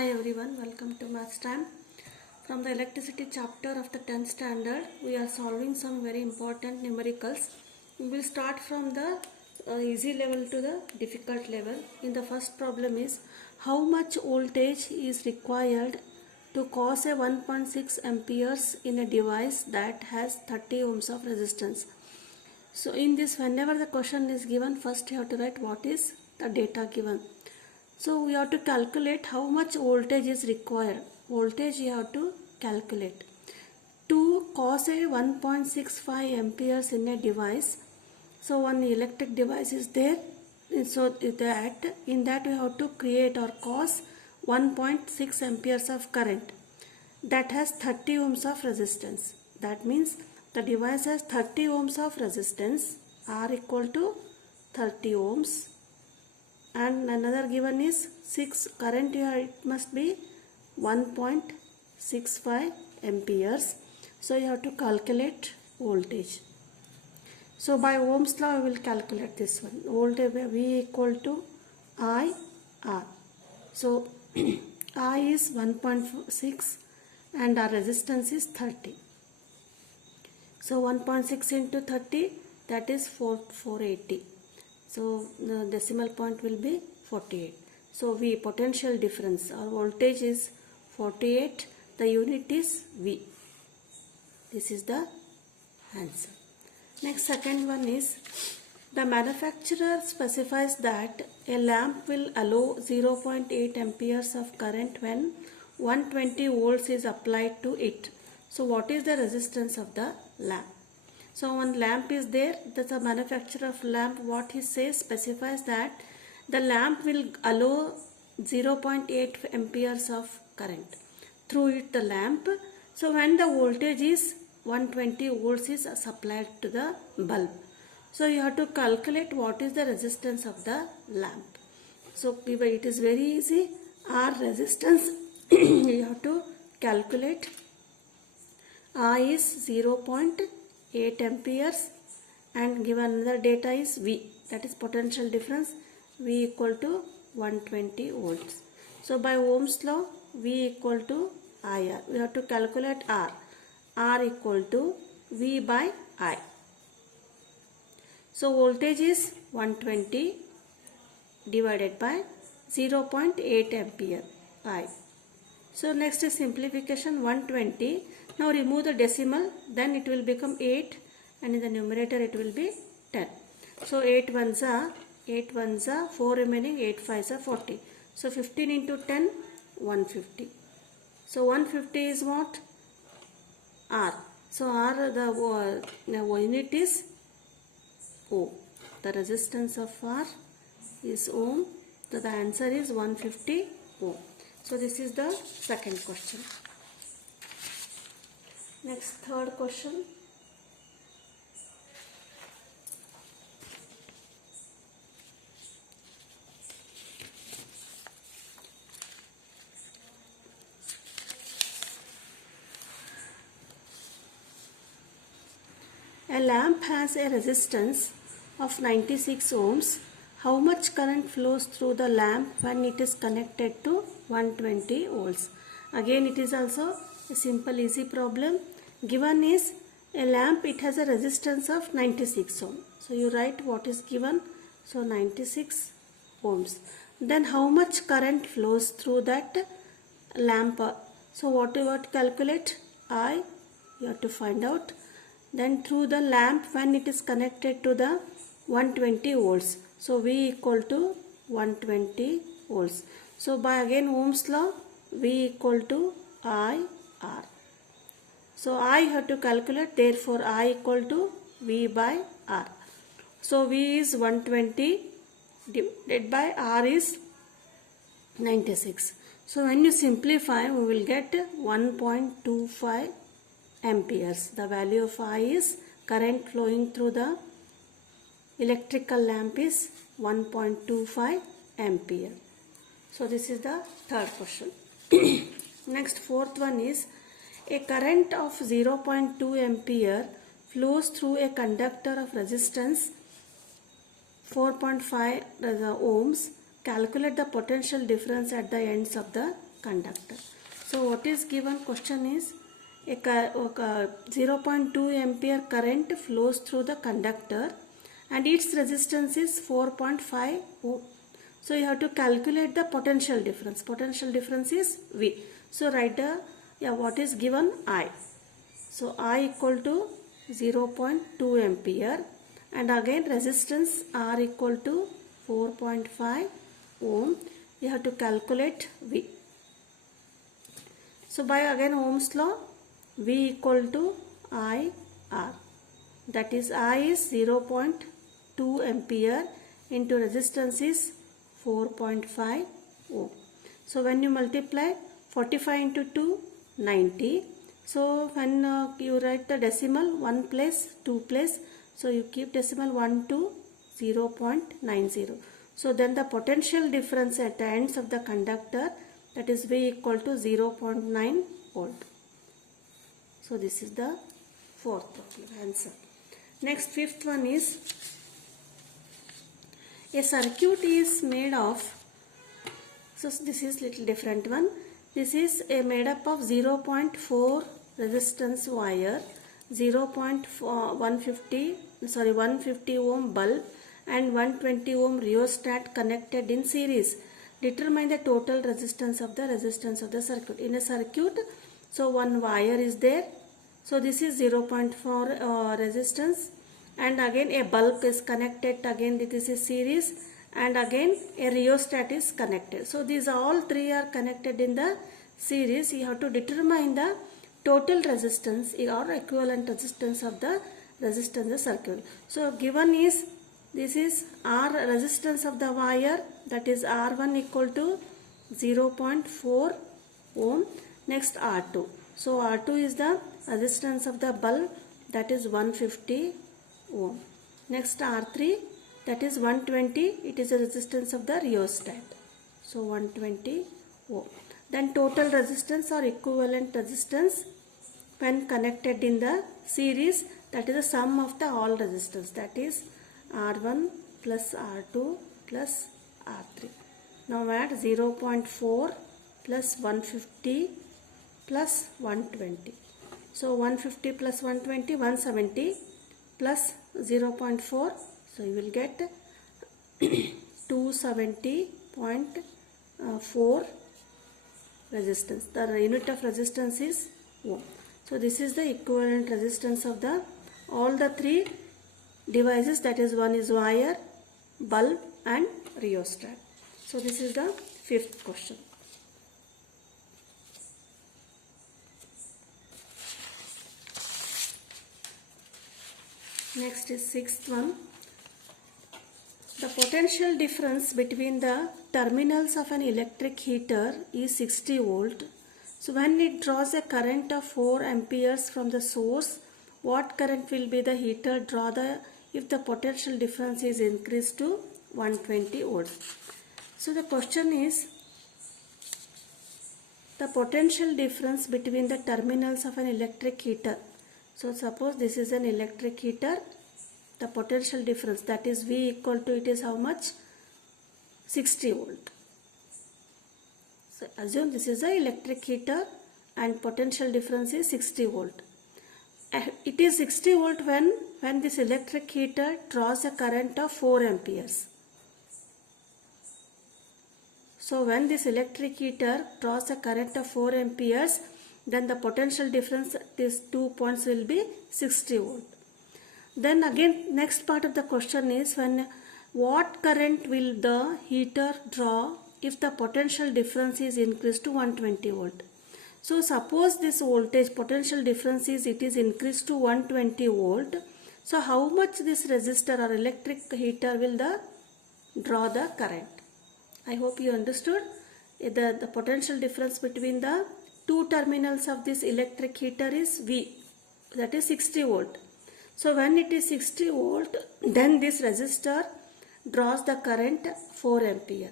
Hi everyone, welcome to Maths Time. From the electricity chapter of the 10th standard, we are solving some very important numericals. We will start from the easy level to the difficult level. In the first problem is, how much voltage is required to cause a 1.6 amperes in a device that has 30 ohms of resistance? So in this, whenever the question is given, first you have to write what is the data given. So we have to calculate how much voltage is required. Voltage you have to calculate. To cause a 1.65 amperes in a device, so one electric device is there. So in that we have to create or cause 1.6 amperes of current that has 30 ohms of resistance. That means the device has 30 ohms of resistance, R equal to 30 ohms. And another given is 6 current here, it must be 1.65 amperes. So you have to calculate voltage. So by Ohm's law we will calculate this one. Voltage V equal to I R. So I is 1.6 and our resistance is 30. So 1.6 into 30, that is 480. So the decimal point will be 48. So V, potential difference, our voltage is 48, the unit is V. This is the answer. Next, second one is, the manufacturer specifies that a lamp will allow 0.8 amperes of current when 120 volts is applied to it. So what is the resistance of the lamp? So one lamp is there, that's a manufacturer of lamp, what he says, specifies that the lamp will allow 0.8 amperes of current through it, the lamp. So when the voltage is 120 volts is supplied to the bulb. So you have to calculate what is the resistance of the lamp. So it is very easy. R resistance you have to calculate. I is 0.8 amperes and given another data is V, that is potential difference, V equal to 120 volts. So by Ohm's law, V equal to IR. We have to calculate R. R equal to V by I. So voltage is 120 divided by 0.8 ampere I. So next is simplification, 120. Now remove the decimal, then it will become 8 and in the numerator it will be 10. So 8 ones are 4 remaining, 8 fives are 40. So 15 into 10, 150. So 150 is what? R. So R, the unit is Ohm. The resistance of R is Ohm. So the answer is 150 Ohm. So this is the second question. Next, third question. A lamp has a resistance of 96 ohms. How much current flows through the lamp when it is connected to 120 volts? Again, it is also a simple easy problem. Given is a lamp, it has a resistance of 96 ohm. So you write what is given. So 96 ohms. Then how much current flows through that lamp? So what calculate? I, you have to find out. Then through the lamp when it is connected to the 120 volts. So V equal to 120 volts. So by again Ohm's law, V equal to I R. So I have to calculate, therefore I equal to V by R. So V is 120 divided by R is 96. So when you simplify, we will get 1.25 amperes. The value of I is current flowing through the electrical lamp is 1.25 ampere. So this is the third question. Next, fourth one is, a current of 0.2 ampere flows through a conductor of resistance 4.5 ohms. Calculate the potential difference at the ends of the conductor. So what is given question is a 0.2 ampere current flows through the conductor and its resistance is 4.5 ohm. So you have to calculate the potential difference. Potential difference is V. So write the what is given I. So I equal to 0.2 ampere and again resistance R equal to 4.5 ohm. You have to calculate V. So by again Ohm's law, V equal to I R. That is I is 0.2 ampere into resistance is 4.5 ohm. So when you multiply 45 into 2, 90. So when you write the decimal 1 place, 2 place, so you keep decimal 1 to 0.90. So then the potential difference at the ends of the conductor, that is V equal to 0.9 volt. So this is the fourth answer. Next, fifth one is a circuit is made of, so this is little different one. This is made up of 0.4 resistance wire, 150 ohm bulb and 120 ohm rheostat connected in series. Determine the total resistance of the circuit. In a circuit, so one wire is there. So this is 0.4 resistance, and again a bulb is connected. Again this is series, and again a rheostat is connected. So these all three are connected in the series. You have to determine the total resistance or equivalent resistance of the circuit. So given is, this is R resistance of the wire, that is R1 equal to 0.4 ohm. Next R2. So R2 is the resistance of the bulb, that is 150 ohm. Next R3, that is 120, it is the resistance of the rheostat. So 120 ohm. Then total resistance or equivalent resistance when connected in the series, that is the sum of the all resistance, that is R1 plus R2 plus R3. Now add 0.4 plus 150 plus 120. So 150 plus 120, 170 plus 0.4. So you will get 270.4 resistance. The unit of resistance is ohm. So this is the equivalent resistance of the all the three devices, that is one is wire, bulb and rheostat. So this is the fifth question. Next is sixth one. The potential difference between the terminals of an electric heater is 60 volt. So when it draws a current of 4 amperes from the source, what current will be the heater draw if the potential difference is increased to 120 volts? So the question is the potential difference between the terminals of an electric heater. So suppose this is an electric heater, the potential difference, that is V equal to, it is how much? 60 volt. So assume this is an electric heater and potential difference is 60 volt. It is 60 volt when this electric heater draws a current of 4 amperes. So when this electric heater draws a current of 4 amperes, then the potential difference, these 2 points will be 60 volt. Then again next part of the question is, when what current will the heater draw if the potential difference is increased to 120 volt. So suppose this voltage potential difference is, it is increased to 120 volt. So how much this resistor or electric heater will draw the current? I hope you understood. The potential difference between the two terminals of this electric heater is V, that is 60 volt. So when it is 60 volt, then this resistor draws the current 4 ampere.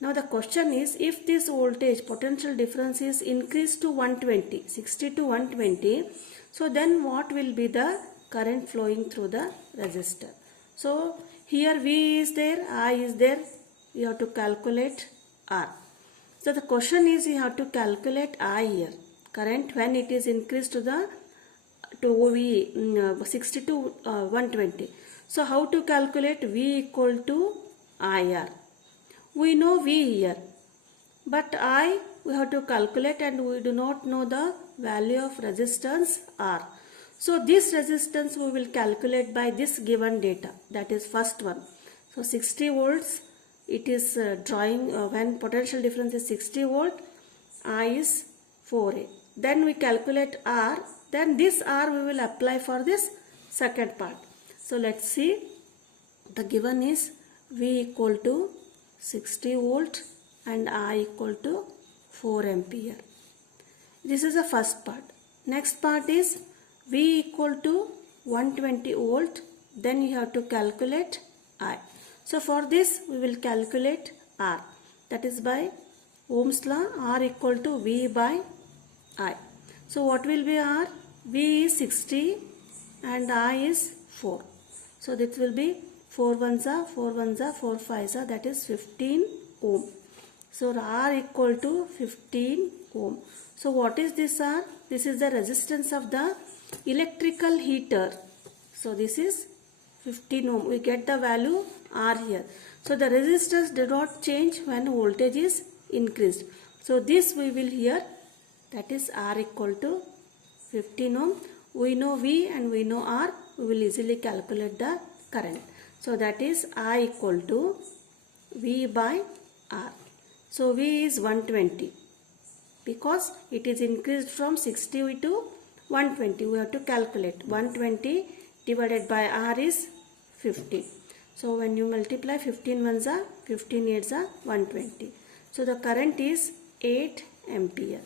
Now the question is, if this voltage potential difference is increased to 120, 60 to 120, so then what will be the current flowing through the resistor? So here V is there, I is there, you have to calculate R. So the question is you have to calculate I here. Current when it is increased to V 60 to 120. So how to calculate V equal to IR? We know V here, but I we have to calculate and we do not know the value of resistance R. So this resistance we will calculate by this given data, that is first one. So 60 volts it is drawing when potential difference is 60 volt, I is 4A. Then we calculate R, then this R we will apply for this second part. So let's see, the given is V equal to 60 volt and I equal to 4 ampere. This is the first part. Next part is V equal to 120 volt, then you have to calculate I. So for this we will calculate R, that is by Ohm's law, R equal to V by I. So what will be R? V is 60 and I is 4. So this will be 4 ones are 4 ones are 4 5s are, that is 15 ohm. So R equal to 15 ohm. So what is this R? This is the resistance of the electrical heater. So this is 15 ohm. We get the value R here. So the resistance did not change when voltage is increased. So this we will here, that is R equal to 15 ohm. We know V and we know R. We will easily calculate the current. So that is I equal to V by R. So V is 120 because it is increased from 60 to 120. We have to calculate 120 divided by R is 50. So when you multiply 15 ones are 15 eights are 120. So the current is 8 ampere.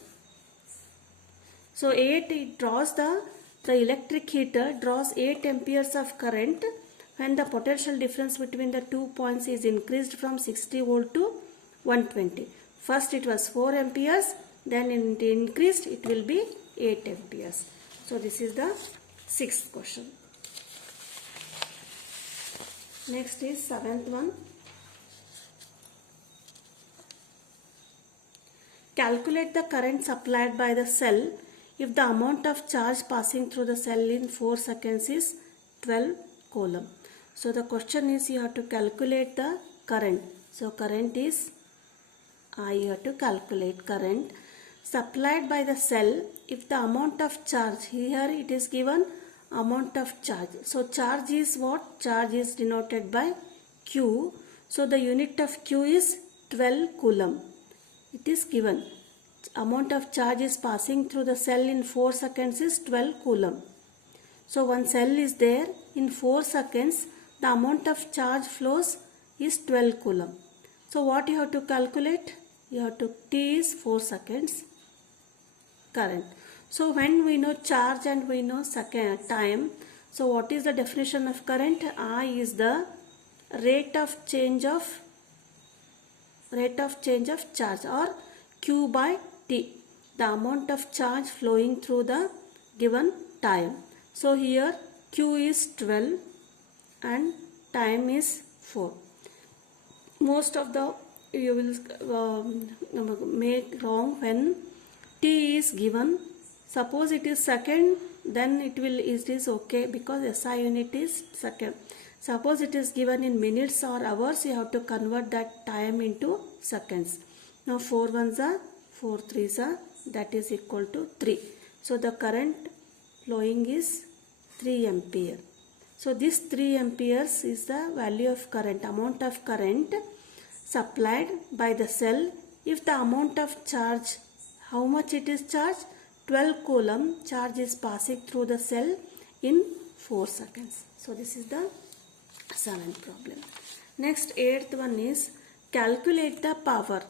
So 8 it draws the electric heater draws 8 amperes of current when the potential difference between the 2 points is increased from 60 volt to 120. First it was 4 amperes, then it increased, it will be 8 amperes. So this is the sixth question. Next is seventh one. Calculate the current supplied by the cell if the amount of charge passing through the cell in 4 seconds is 12 coulomb. So the question is you have to calculate the current. So current is you have to calculate current supplied by the cell if the amount of charge, here it is given amount of charge. So charge is what? Charge is denoted by Q. So the unit of Q is 12 coulomb. It is given. Amount of charge is passing through the cell in 4 seconds is 12 coulomb. So one cell is there, in 4 seconds the amount of charge flows is 12 coulomb. So what you have to calculate? You have to, T is 4 seconds current. So when we know charge and we know second time, so what is the definition of current? I is the rate of change of charge, or Q by T, the amount of charge flowing through the given time. So here Q is 12 and time is 4. Most of the you will make wrong when T is given. Suppose it is second, then it is okay because SI unit is second. Suppose it is given in minutes or hours, you have to convert that time into seconds. Now 4 ones are 4 threes are, that is equal to 3. So the current flowing is 3 ampere. So this 3 amperes is the value of current, amount of current supplied by the cell if the amount of charge, how much it is charged? 12 coulomb charge is passing through the cell in 4 seconds. So this is the 7th problem. Next 8th one is calculate the power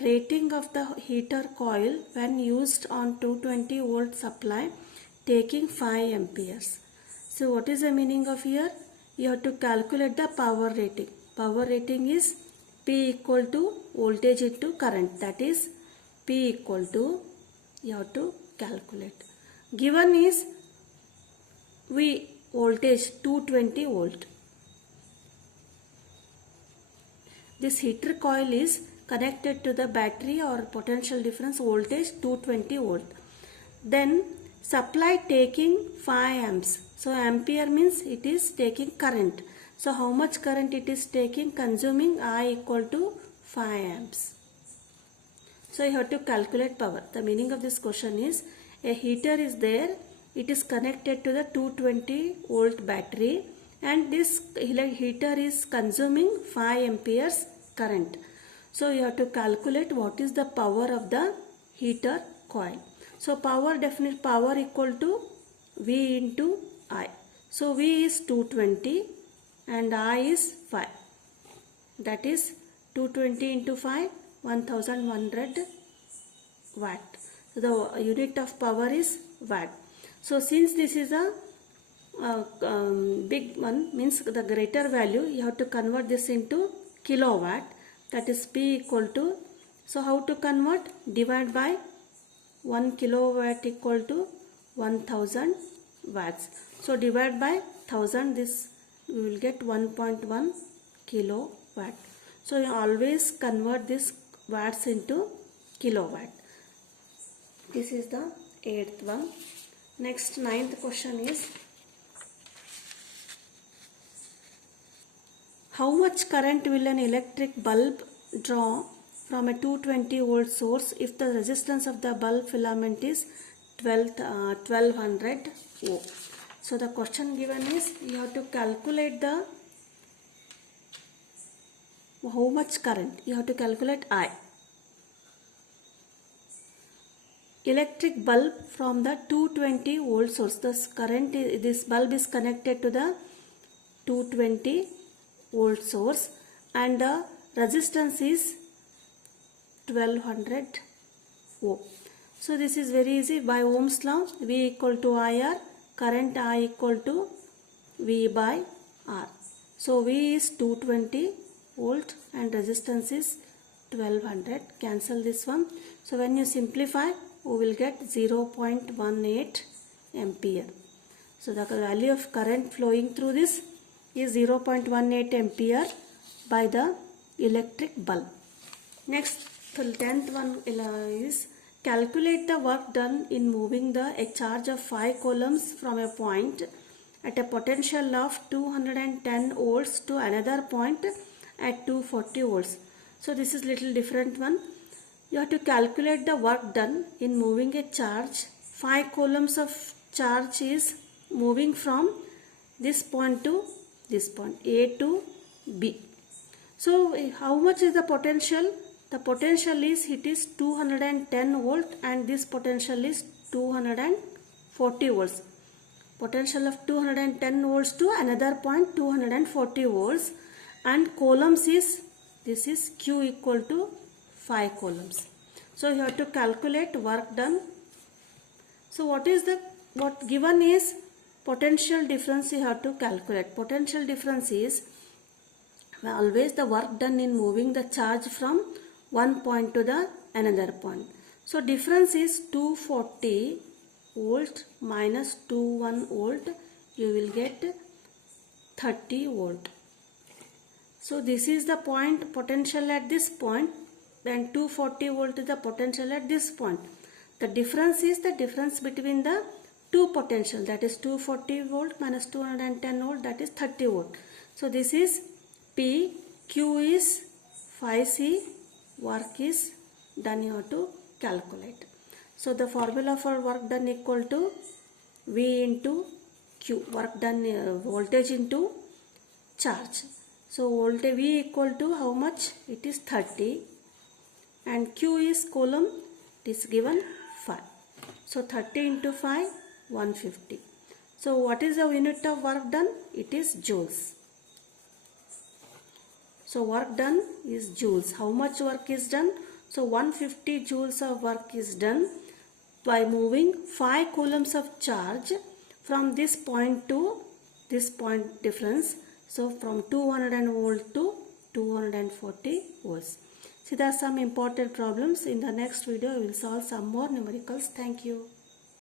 rating of the heater coil when used on 220 volt supply taking 5 amperes. So what is the meaning of here? You have to calculate the power rating. Power rating is P equal to voltage into current, that is P equal to, you have to calculate. Given is V voltage 220 volt. This heater coil is connected to the battery or potential difference voltage 220 volt. Then supply taking 5 amps. So ampere means it is taking current. So how much current it is taking? Consuming I equal to 5 amps. So you have to calculate power. The meaning of this question is, a heater is there. It is connected to the 220 volt battery and this heater is consuming 5 amperes current. So you have to calculate what is the power of the heater coil. So power equal to V into I. So V is 220 and I is 5. That is 220 into 5, 1100 watt. So the unit of power is watt. So since this is a big one, means the greater value, you have to convert this into kilowatt. That is P equal to, so how to convert? Divide by 1 kilowatt equal to 1000 watts. So divide by 1000, this we will get 1.1 kilowatt. So you always convert this watts into kilowatt. This is the 8th one. Next 9th question is, how much current will an electric bulb draw from a 220 volt source if the resistance of the bulb filament is 1200 ohm? So the question given is, you have to calculate the how much current. You have to calculate I. Electric bulb from the 220 volt source. This bulb is connected to the 220 volt source and the resistance is 1200 ohm. So this is very easy. By Ohm's law, V equal to IR, current I equal to V by R. So V is 220 volt and resistance is 1200. Cancel this one. So when you simplify, we will get 0.18 ampere. So the value of current flowing through this is 0.18 ampere by the electric bulb. Next, the 10th one is, calculate the work done in moving a charge of 5 coulombs from a point at a potential of 210 volts to another point at 240 volts. So this is little different one. You have to calculate the work done in moving a charge. 5 coulombs of charge is moving from this point to this point, A to B. So how much is the potential? The potential is, it is 210 volt and this potential is 240 volts. Potential of 210 volts to another point 240 volts, and coulombs is, this is Q equal to 5 coulombs. So you have to calculate work done. So what given is potential difference you have to calculate. Potential difference is always the work done in moving the charge from one point to the another point. So difference is 240 volt minus 21 volt, you will get 30 volt. So this is the point potential at this point, then 240 volt is the potential at this point. The difference is the difference between the two potential, that is 240 volt minus 210 volt, that is 30 volt. So this is P, Q is 5C, work is done, you have to calculate. So the formula for work done equal to V into Q, work done voltage into charge. So voltage V equal to how much? It is 30 and Q is coulomb, it is given 5. So 30 into 5, 150. So what is the unit of work done? It is joules. So work done is joules. How much work is done? So 150 joules of work is done by moving 5 coulombs of charge from this point to this point difference. So from 200 volt to 240 volts. See, there are some important problems. In the next video, we will solve some more numericals. Thank you.